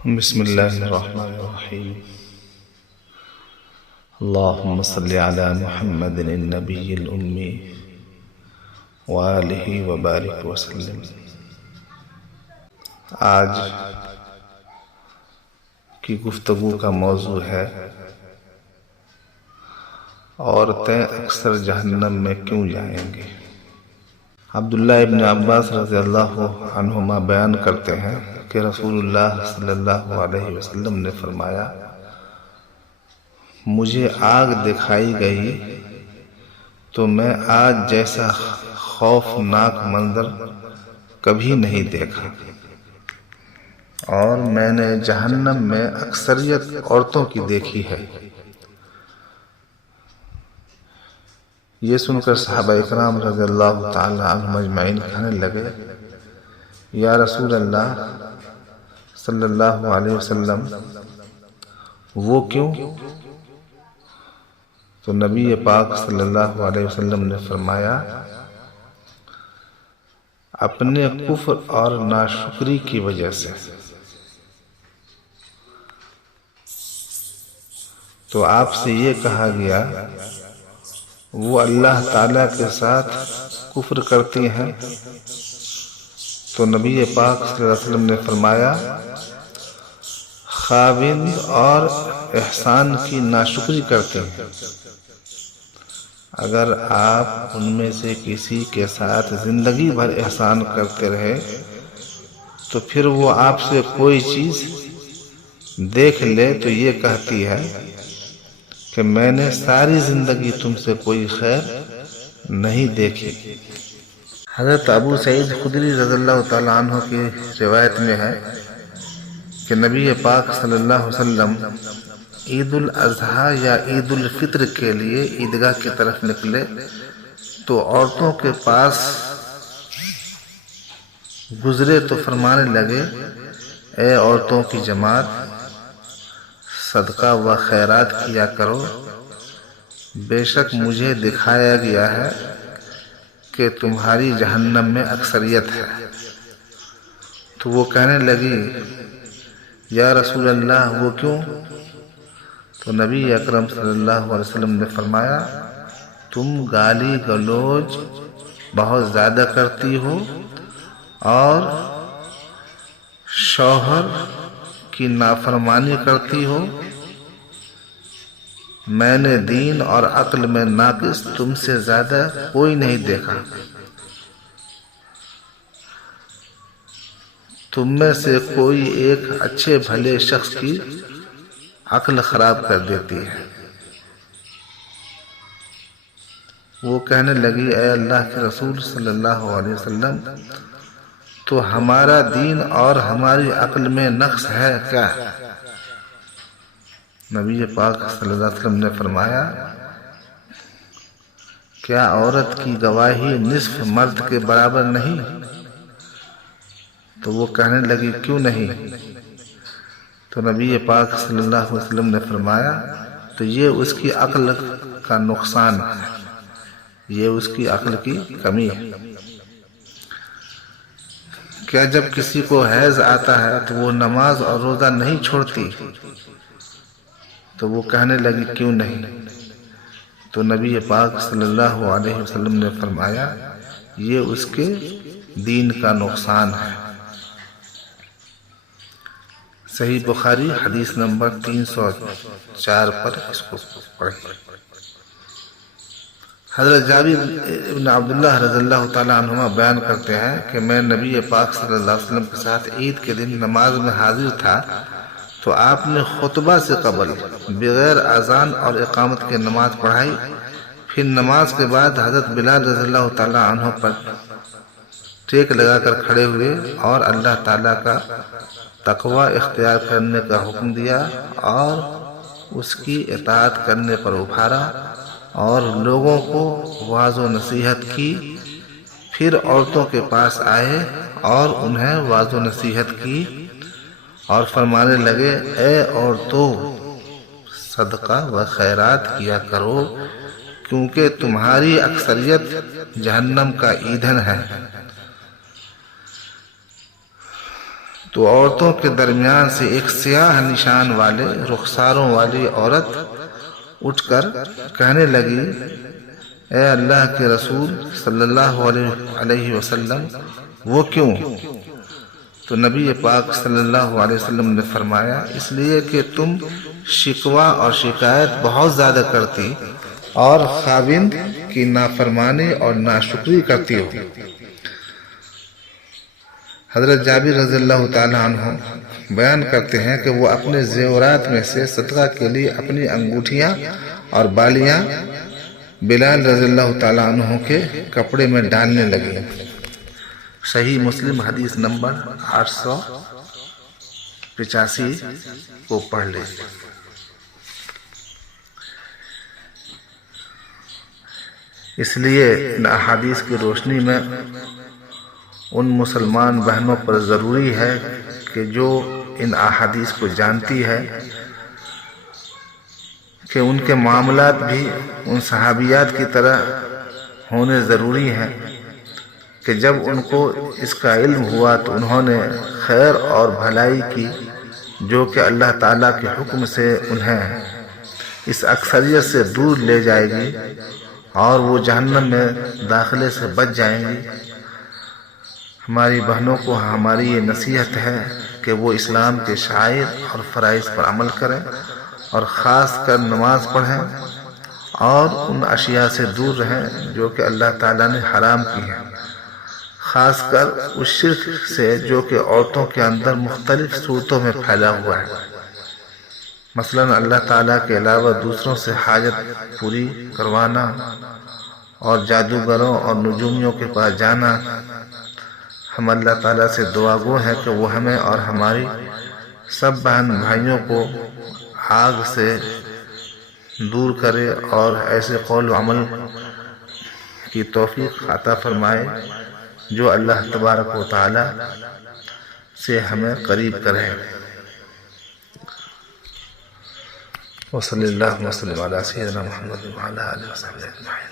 بسم اللہ الرحمن الرحیم اللہم صلی علی محمد النبی الامی وآلہ وبارک وسلم۔ آج کی گفتگو کا موضوع ہے عورتیں اکثر جہنم میں کیوں جائیں گی۔ عبداللہ ابن عباس رضی اللہ عنہما بیان کرتے ہیں کہ رسول اللہ صلی اللہ علیہ وسلم نے فرمایا، مجھے آگ دکھائی گئی تو میں آج جیسا خوفناک منظر کبھی نہیں دیکھا، اور میں نے جہنم میں اکثریت عورتوں کی دیکھی ہے۔ یہ سن کر صحابہ اکرام رضی اللہ تعالی عنہم اجمعین کہنے لگے، یا رسول اللہ صلی اللہ علیہ وسلم، وہ کیوں؟ تو نبی پاک صلی اللہ علیہ وسلم نے فرمایا، اپنے کفر اور ناشکری کی وجہ سے۔ تو آپ سے یہ کہا گیا، وہ اللہ تعالیٰ کے ساتھ کفر کرتی ہیں؟ تو نبی پاک صلی اللہ علیہ وسلم نے فرمایا، خاوند اور احسان کی ناشکری کرتے ہیں۔ اگر آپ ان میں سے کسی کے ساتھ زندگی بھر احسان کرتے رہے تو پھر وہ آپ سے کوئی چیز دیکھ لے تو یہ کہتی ہے کہ میں نے ساری زندگی تم سے کوئی خیر نہیں دیکھی۔ حضرت ابو سعید خدری رضی اللہ تعالیٰ عنہ کی روایت میں ہے کہ نبی پاک صلی اللہ علیہ وسلم عید الاضحیٰ یا عید الفطر کے لیے عیدگاہ کی طرف نکلے تو عورتوں کے پاس گزرے تو فرمانے لگے، اے عورتوں کی جماعت، صدقہ و خیرات کیا کرو، بے شک مجھے دکھایا گیا ہے کہ تمہاری جہنم میں اکثریت ہے۔ تو وہ کہنے لگی، یا رسول اللہ، وہ کیوں؟ تو نبی اکرم صلی اللہ علیہ وسلم نے فرمایا، تم گالی گلوچ بہت زیادہ کرتی ہو اور شوہر کی نافرمانی کرتی ہو۔ میں نے دین اور عقل میں ناقص تم سے زیادہ کوئی نہیں دیکھا۔ تم میں سے کوئی ایک اچھے بھلے شخص کی عقل خراب کر دیتی ہے۔ وہ کہنے لگی، اے اللہ کے رسول صلی اللہ علیہ وسلم، تو ہمارا دین اور ہماری عقل میں نقص ہے کیا؟ نبی پاک صلی اللہ علیہ وسلم نے فرمایا، کیا عورت کی گواہی نصف مرد کے برابر نہیں؟ تو وہ کہنے لگی، کیوں نہیں؟ تو نبی پاک صلی اللہ علیہ وسلم نے فرمایا، تو یہ اس کی عقل کا نقصان ہے، یہ اس کی عقل کی کمی ہے۔ کیا جب کسی کو حیض آتا ہے تو وہ نماز اور روزہ نہیں چھوڑتی؟ تو وہ کہنے لگی، کیوں نہیں؟ تو نبی پاک صلی اللہ علیہ وسلم نے فرمایا، یہ اس کے دین کا نقصان ہے۔ صحیح بخاری حدیث نمبر 304 پر اس کو پڑھیں۔ حضرت جابر ابن عبداللہ رضی اللہ تعالیٰ عنہما بیان کرتے ہیں کہ میں نبی پاک صلی اللہ علیہ وسلم کے ساتھ عید کے دن نماز میں حاضر تھا تو آپ نے خطبہ سے قبل بغیر اذان اور اقامت کے نماز پڑھائی۔ پھر نماز کے بعد حضرت بلال رضی اللہ تعالیٰ عنہ پر ٹیک لگا کر کھڑے ہوئے اور اللہ تعالیٰ کا تقوی اختیار کرنے کا حکم دیا اور اس کی اطاعت کرنے پر ابھارا اور لوگوں کو وعظ و نصیحت کی۔ پھر عورتوں کے پاس آئے اور انہیں وعظ و نصیحت کی اور فرمانے لگے، اے عورتوں، صدقہ و خیرات کیا کرو، کیونکہ تمہاری اکثریت جہنم کا ایندھن ہے۔ تو عورتوں کے درمیان سے ایک سیاہ نشان والے رخساروں والی عورت اٹھ کر کہنے لگی، اے اللہ کے رسول صلی اللہ علیہ وسلم، وہ کیوں؟ تو نبی پاک صلی اللہ علیہ وسلم نے فرمایا، اس لیے کہ تم شکوہ اور شکایت بہت زیادہ کرتی اور خاوند کی نافرمانی اور ناشکری کرتی ہو۔ حضرت جابر رضی اللہ تعالی عنہ بیان کرتے ہیں کہ وہ اپنے زیورات میں سے صدقہ کے لیے اپنی انگوٹھیاں اور بالیاں بلال رضی اللہ تعالی عنہ کے کپڑے میں ڈالنے لگی۔ صحیح مسلم حدیث نمبر 885 کو پڑھ لیں۔ اس لیے ان احادیث کی روشنی میں ان مسلمان بہنوں پر ضروری ہے کہ جو ان احادیث کو جانتی ہے کہ ان کے معاملات بھی ان صحابیات کی طرح ہونے ضروری ہیں کہ جب ان کو اس کا علم ہوا تو انہوں نے خیر اور بھلائی کی جو کہ اللہ تعالیٰ کے حکم سے انہیں اس اکثریت سے دور لے جائے گی اور وہ جہنم میں داخلے سے بچ جائیں گی۔ ہماری بہنوں کو ہماری یہ نصیحت ہے کہ وہ اسلام کے شعائر اور فرائض پر عمل کریں اور خاص کر نماز پڑھیں اور ان اشیاء سے دور رہیں جو کہ اللہ تعالیٰ نے حرام کی ہیں، خاص کر اس شرک سے جو کہ عورتوں کے اندر مختلف صورتوں میں پھیلا ہوا ہے، مثلا اللہ تعالیٰ کے علاوہ دوسروں سے حاجت پوری کروانا اور جادوگروں اور نجومیوں کے پاس جانا۔ ہم اللہ تعالیٰ سے دعا گو ہیں کہ وہ ہمیں اور ہماری سب بہن بھائیوں کو آگ سے دور کرے اور ایسے قول و عمل کی توفیق عطا فرمائے جو اللہ تبارک و تعالی سے ہمیں قریب کرے۔ وصلی اللہ وسلم علی سیدنا محمد وعلی آلہ وصحبہ اجمعین۔